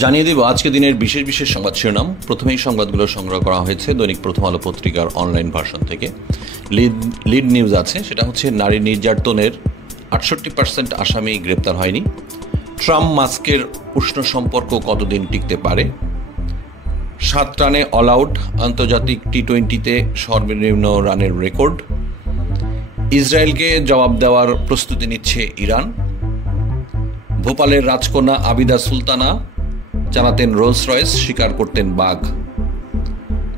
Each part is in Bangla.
জানিয়ে দেব আজকে দিনের বিশেষ বিশেষ সংবাদ শিরোনাম। প্রথমেই সংবাদগুলো সংগ্রহ করা হয়েছে দৈনিক প্রথম আলো পত্রিকার অনলাইন ভার্সন থেকে। লিড নিউজ আছে, সেটা হচ্ছে নারী নির্যাতনের 68% আসামি গ্রেপ্তার হয়নি। ট্রাম্প মাস্কের উষ্ণ সম্পর্ক কতদিন টিকতে পারে। 7 রানে অল আউট, আন্তর্জাতিক টি-20তে সর্বনিম্ন রানের রেকর্ড। ইসরায়েলকে জবাব দেওয়ার প্রস্তুতি নিচ্ছে ইরান। ভোপালের রাজকন্যা আবিদা সুলতানা চালাতেন রোলস রয়েস, শিকার করতেন বাঘ।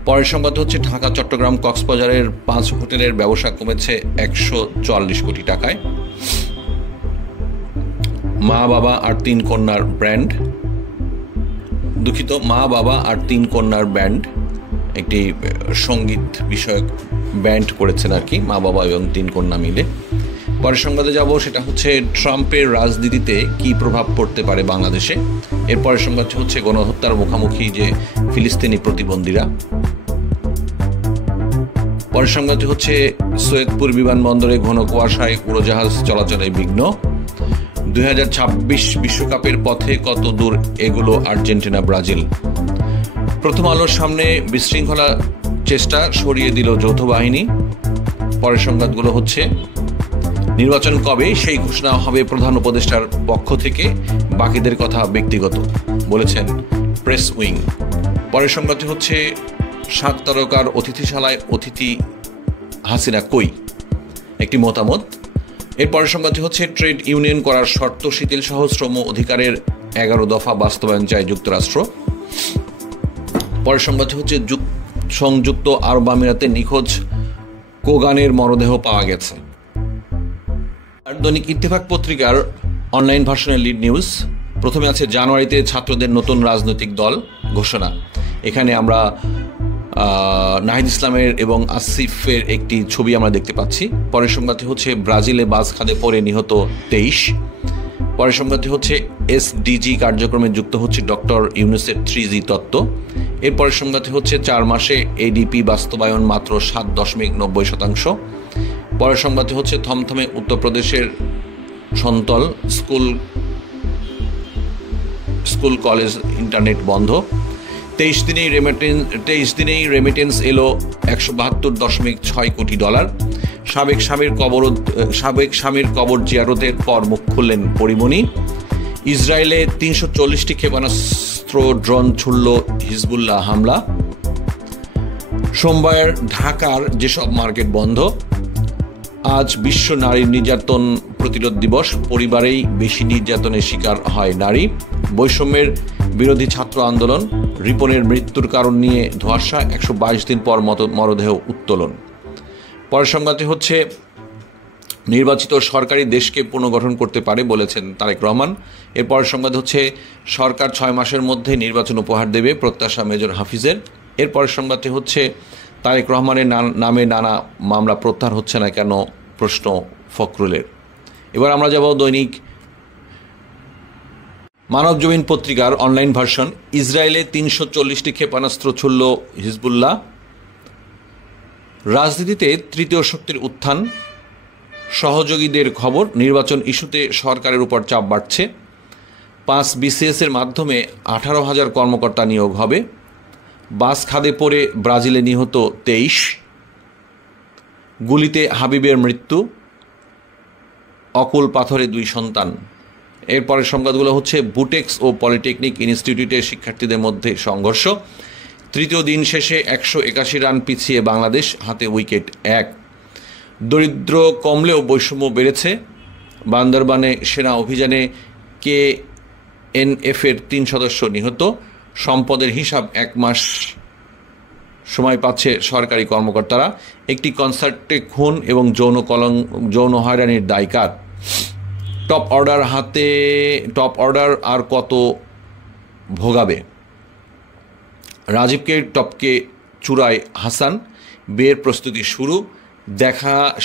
পরের সংবাদ হচ্ছে ঢাকা, চট্টগ্রাম, কক্সবাজারের 5 হোটেলের ব্যবসা কমেছে 144 কোটি টাকায়। মা বাবা আর 3 কন্যার ব্যান্ড একটি সঙ্গীত বিষয়ক ব্যান্ড করেছেন আর কি, মা বাবা এবং 3 কন্যা মিলে। পরের সংবাদে যাব, সেটা হচ্ছে ট্রাম্পের রাজনীতিতে কি প্রভাব পড়তে পারে বাংলাদেশে। এরপরের সংবাদ হচ্ছে গণহত্যার মুখোমুখি যে ফিলিস্তিনি প্রতিবন্ধীরা। পরের সংবাদ হচ্ছে সৈয়দপুর বিমানবন্দরে ঘন কুয়াশায় উড়োজাহাজ চলাচলে বিঘ্ন। 2026 বিশ্বকাপের পথে কত দূর এগুলো আর্জেন্টিনা ব্রাজিল। প্রথম আলোর সামনে বিশৃঙ্খলা চেষ্টা সরিয়ে দিল যৌথ বাহিনী। পরের সংবাদগুলো হচ্ছে নির্বাচন কবে সেই ঘোষণা হবে প্রধান উপদেষ্টার পক্ষ থেকে, বাকিদের কথা ব্যক্তিগত বলেছেন প্রেস উইং। পরের সংবাদটি হচ্ছে 7 তারকার অতিথিশালায় অতিথি হাসিনা কই, একটি মতামত। এর পরের সংবাদটি হচ্ছে ট্রেড ইউনিয়ন করার শর্ত শিথিল সহ শ্রম অধিকারের 11 দফা বাস্তবায়ন চায় যুক্তরাষ্ট্র। পরের সংবাদটি হচ্ছে সংযুক্ত আরব আমিরাতে নিখোঁজ কোগানের মরদেহ পাওয়া গেছে। দৈনিক ইত্তেফাক পত্রিকার অনলাইন ভার্সনের লিড নিউজ। প্রথমে আছে জানুয়ারিতে ছাত্রদের নতুন রাজনৈতিক দল ঘোষণা। এখানে আমরা নাহিদ ইসলামের এবং আসিফের একটি ছবি আমরা দেখতে পাচ্ছি। পরের সংবাদটি হচ্ছে ব্রাজিলে বাস খাদে পড়ে নিহত 23। পরের সংবাদটি হচ্ছে এসডিজি কার্যক্রমে যুক্ত হচ্ছে ডক্টর ইউনূসের 3G তত্ত্ব। এরপরের সংবাদটি হচ্ছে 4 মাসে এডিপি বাস্তবায়ন মাত্র 7.90%। পরের সংবাদটি হচ্ছে থমথমে উত্তরপ্রদেশের সন্তল, স্কুল কলেজ ইন্টারনেট বন্ধ। 23 দিনেই রেমিটেন্স এলো $172.6 কোটি। সাবেক স্বামীর কবর জিয়ারতের পর মুখ খুললেন পরিমণি। ইসরায়েলে 340টি ক্ষেপণাস্ত্র ড্রোন ছুড়ল হিজবুল্লাহ হামলা। সোমবার ঢাকার যেসব মার্কেট বন্ধ। আজ বিশ্ব নারী নির্যাতন প্রতিরোধ দিবস। পরিবারেই বেশি নির্যাতনের শিকার হয় নারী। বৈষম্যের বিরোধী ছাত্র আন্দোলন। রিপনের মৃত্যুর কারণ নিয়ে ধোঁয়াশা, 122 দিন পর মরদেহ উত্তোলন। পরের সংবাদটি হচ্ছে নির্বাচিত সরকারি দেশকে পুনর্গঠন করতে পারে বলেছেন তারেক রহমান। এরপরের সংবাদ হচ্ছে সরকার 6 মাসের মধ্যে নির্বাচন উপহার দেবে, প্রত্যাশা মেজর হাফিজের। এরপরের সংবাদটি হচ্ছে তারেক রহমানের নামে নানা মামলা প্রত্যাহার হচ্ছে না কেন, প্রশ্ন ফখরুলের। এবার আমরা যাব দৈনিক মানবজমিন পত্রিকার অনলাইন ভার্সন। ইসরায়েলে 340টি ক্ষেপণাস্ত্র ছুড়ল হিজবুল্লাহ। রাজনীতিতে তৃতীয় শক্তির উত্থান, সহযোগীদের খবর। নির্বাচন ইস্যুতে সরকারের উপর চাপ বাড়ছে। 5 BCS এর মাধ্যমে 18,000 কর্মকর্তা নিয়োগ হবে। বাস খাদে পড়ে ব্রাজিলে নিহত 23। গুলিতে হাবিবের মৃত্যু, অকুল পাথরে 2 সন্তান। এরপরের সংবাদগুলো হচ্ছে বুটেক্স ও পলিটেকনিক ইনস্টিটিউটের শিক্ষার্থীদের মধ্যে সংঘর্ষ। তৃতীয় দিন শেষে 181 রান পিছিয়ে বাংলাদেশ, হাতে উইকেট 1। দরিদ্র কমলেও বৈষম্য বেড়েছে। বান্দরবানে সেনা অভিযানে KNF-এর 3 সদস্য নিহত। সম্পদের হিসাব 1 মাস সময় পাচ্ছে সরকারি কর্মকর্তারা। একটি কনসার্টে খুন এবং যৌন হয়রানির দায় কার। টপ অর্ডার আর কত ভোগাবে। রাজীবকে টপকে চূড়ায় হাসান। বিয়ের প্রস্তুতি শুরু।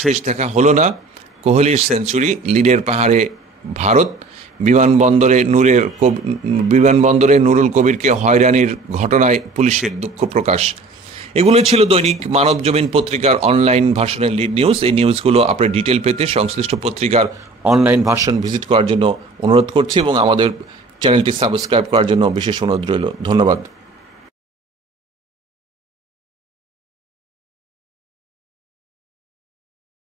শেষ দেখা হলো না। কোহলির সেঞ্চুরি। লিডের পাহাড়ে ভারত। বিমানবন্দরে নুরুল কবিরকে হয়রানির ঘটনায় পুলিশের দুঃখ প্রকাশ। এগুলোই ছিল দৈনিক মানবজমিন পত্রিকার অনলাইন ভার্সনের লিড নিউজ। এই নিউজগুলো আপনার ডিটেল পেতে সংশ্লিষ্ট পত্রিকার অনলাইন ভার্সন ভিজিট করার জন্য অনুরোধ করছি এবং আমাদের চ্যানেলটি সাবস্ক্রাইব করার জন্য বিশেষ অনুরোধ রইল। ধন্যবাদ।